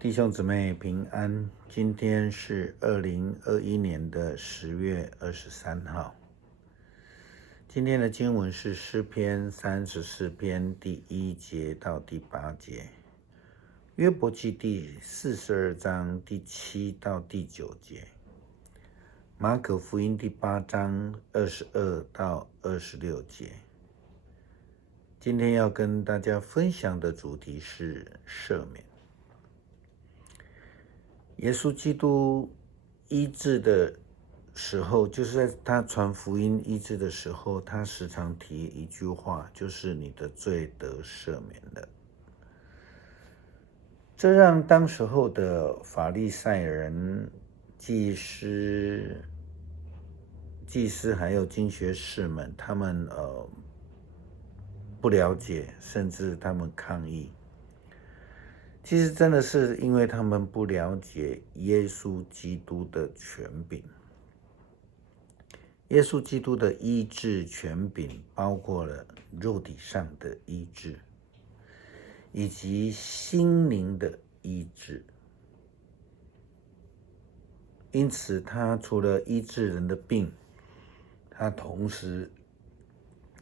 弟兄姊妹平安，今天是2021年的10月23号。今天的经文是诗篇34篇第1节到第8节，约伯记第42章第7到第9节，马可福音第8章22到26节。今天要跟大家分享的主题是赦免。耶稣基督医治的时候，就是在他传福音医治的时候，他时常提一句话，就是你的罪得赦免了。这让当时候的法利赛人、祭司还有经学士们，他们不了解，甚至他们抗议。其实真的是因为他们不了解耶稣基督的权柄。耶稣基督的医治权柄包括了肉体上的医治，以及心灵的医治。因此他除了医治人的病，他同时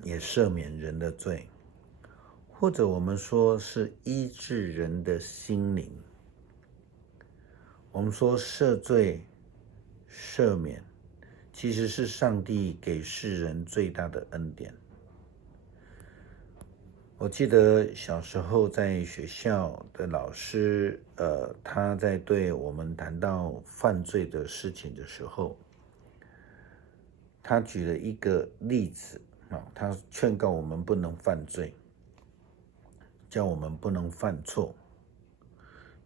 也赦免人的罪，或者我们说是医治人的心灵。我们说赦罪、赦免，其实是上帝给世人最大的恩典。我记得小时候在学校的老师，他在对我们谈到犯罪的事情的时候，他举了一个例子，他劝告我们不能犯罪，叫我们不能犯错。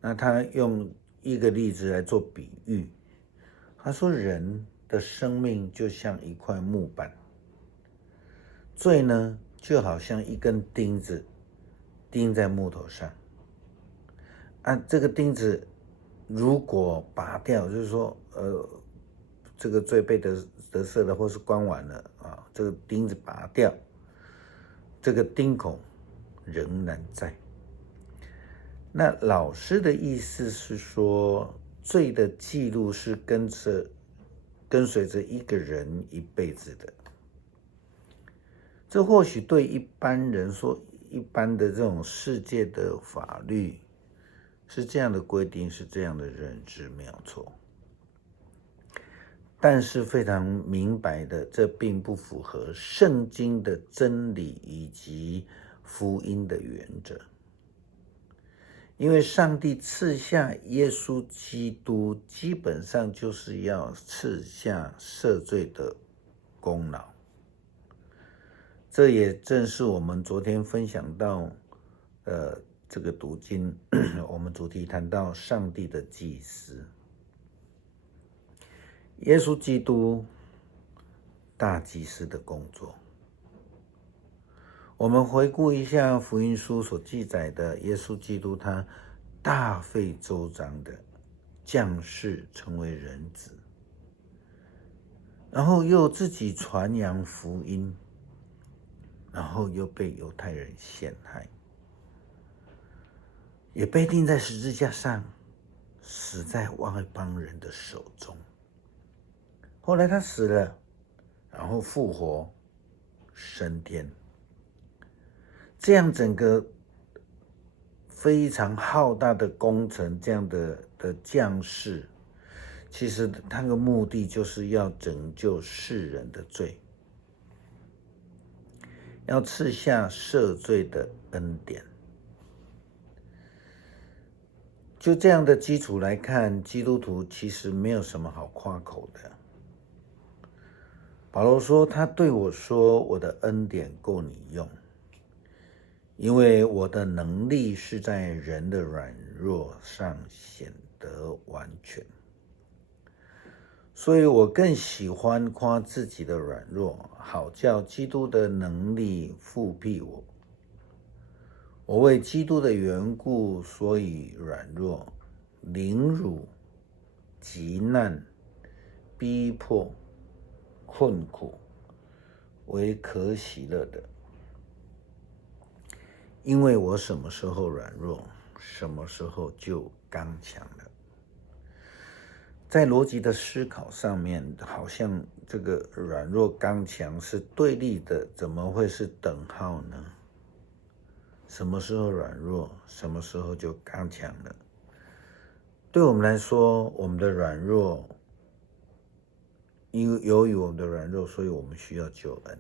那他用一个例子来做比喻，他说人的生命就像一块木板，罪呢就好像一根钉子钉在木头上。这个钉子如果拔掉，就是说这个罪被得赦了或是关完了这个钉子拔掉，这个钉孔仍然在。那老师的意思是说，罪的记录是跟随着一个人一辈子的。这或许对一般人说，一般的这种世界的法律是这样的规定，是这样的认知，没有错。但是非常明白的，这并不符合圣经的真理以及福音的原则。因为上帝赐下耶稣基督，基本上就是要赐下赦罪的功劳。这也正是我们昨天分享到这个读经，我们主题谈到上帝的祭司，耶稣基督大祭司的工作。我们回顾一下福音书所记载的耶稣基督，他大费周章的降世成为人子，然后又自己传扬福音，然后又被犹太人陷害，也被钉在十字架上，死在外邦人的手中。后来他死了，然后复活升天。这样整个非常浩大的工程，这样的降世，其实他的目的就是要拯救世人的罪，要赐下赦罪的恩典。就这样的基础来看，基督徒其实没有什么好夸口的。保罗说，他对我说，我的恩典够你用，因为我的能力是在人的软弱上显得完全。所以我更喜欢夸自己的软弱，好叫基督的能力复辟我。我为基督的缘故，所以软弱、凌辱、急难、逼迫、困苦，为可喜乐的。因为我什么时候软弱，什么时候就刚强了。在逻辑的思考上面，好像这个软弱刚强是对立的，怎么会是等号呢？什么时候软弱，什么时候就刚强了？对我们来说，我们的软弱，由于我们的软弱，所以我们需要救恩。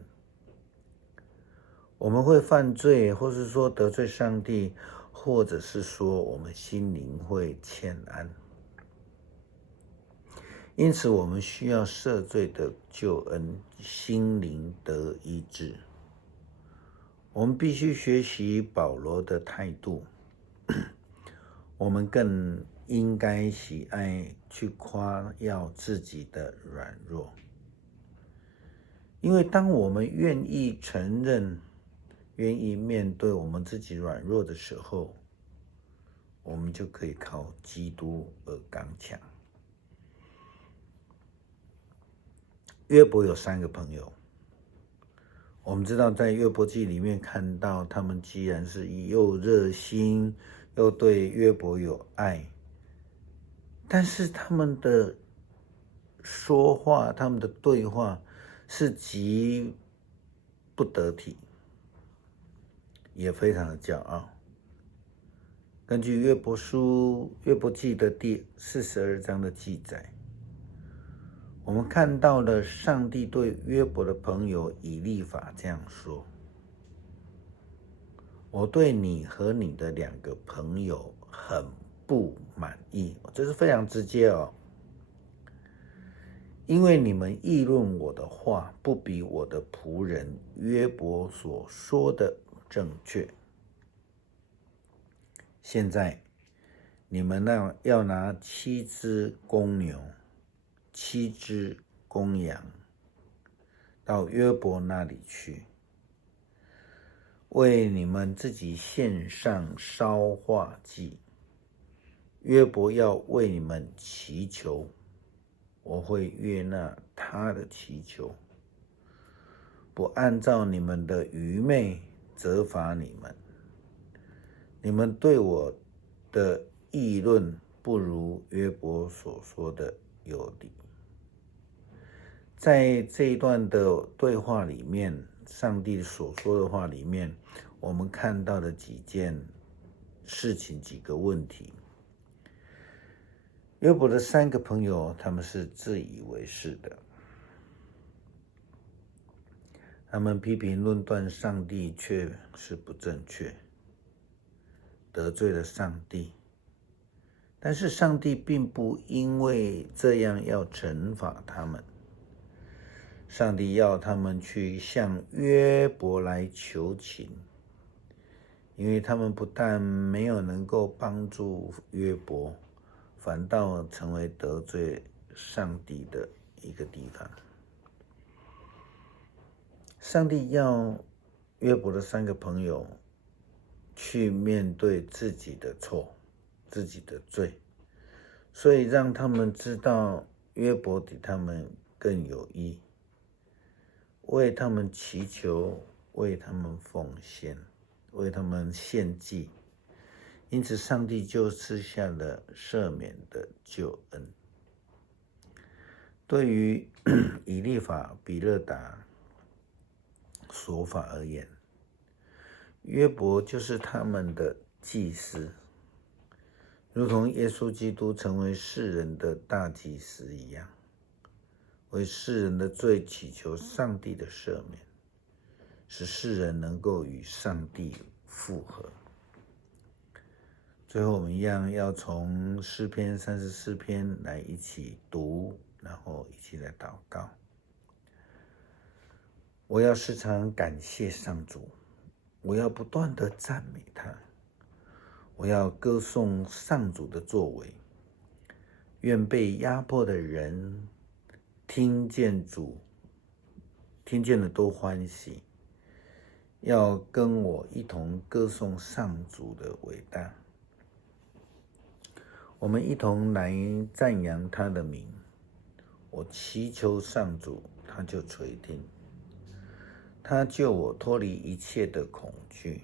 我们会犯罪，或是说得罪上帝，或者是说我们心灵会欠安。因此，我们需要赦罪的救恩，心灵得医治。我们必须学习保罗的态度，我们更应该喜爱去夸耀自己的软弱，因为当我们愿意承认、愿意面对我们自己软弱的时候，我们就可以靠基督而刚强。约伯有3个朋友，我们知道在约伯记里面看到，他们既然是又热心又对约伯有爱，但是他们的说话、他们的对话是极不得体，也非常的骄傲。根据约伯记的第42章的记载，我们看到了上帝对约伯的朋友以利法这样说：我对你和你的2个朋友很不满意。这是非常直接哦，因为你们议论我的话不比我的仆人约伯所说的正确。现在你们要拿7只公牛、7只公羊到约伯那里去，为你们自己献上烧化祭。约伯要为你们祈求，我会悦纳他的祈求，不按照你们的愚昧责罚你们。你们对我的议论不如约伯所说的有理。在这一段的对话里面，上帝所说的话里面，我们看到的几件事情、几个问题。约伯的3个朋友，他们是自以为是的，他们批评论断上帝却是不正确，得罪了上帝。但是上帝并不因为这样要惩罚他们，上帝要他们去向约伯来求情，因为他们不但没有能够帮助约伯，反倒成为得罪上帝的一个地方。上帝要约伯的3个朋友去面对自己的错、自己的罪，所以让他们知道约伯比他们更有益，为他们祈求，为他们奉献，为他们献祭。因此上帝就赐下了赦免的救恩。对于以利法、比勒达所法而言，约伯就是他们的祭司，如同耶稣基督成为世人的大祭司一样，为世人的罪祈求上帝的赦免，使世人能够与上帝复合。最后我们一样要从诗篇34篇来一起读，然后一起来祷告。我要时常感谢上主，我要不断的赞美他，我要歌颂上主的作为。愿被压迫的人听见了都欢喜，要跟我一同歌颂上主的伟大。我们一同来赞扬他的名。我祈求上主，他就垂听，他救我脱离一切的恐惧。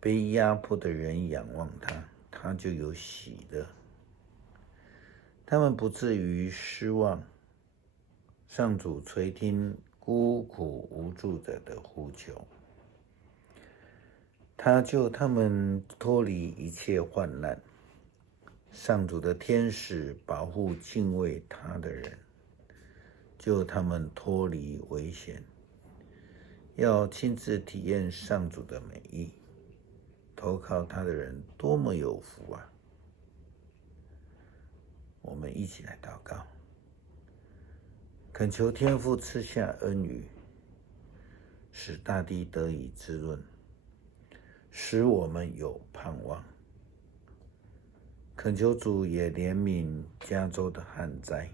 被压迫的人仰望他，他就有喜乐。他们不至于失望。上主垂听孤苦无助者的呼求，他救他们脱离一切患难。上主的天使保护敬畏他的人，救他们脱离危险。要亲自体验上主的美意，投靠他的人多么有福啊！我们一起来祷告，恳求天父赐下恩雨，使大地得以滋润，使我们有盼望。恳求主也怜悯加州的旱灾，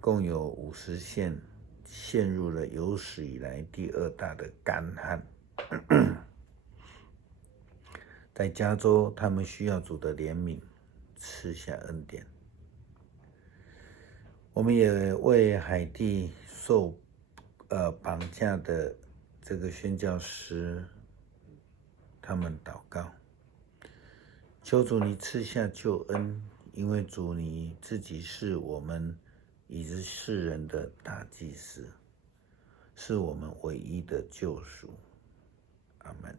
共有50县陷入了有史以来第2大的干旱。在加州，他们需要主的怜悯，赐下恩典。我们也为海地受绑架的这个宣教师他们祷告，求主你赐下救恩，因为主你自己是我们以及世人的大祭司，是我们唯一的救赎。阿们。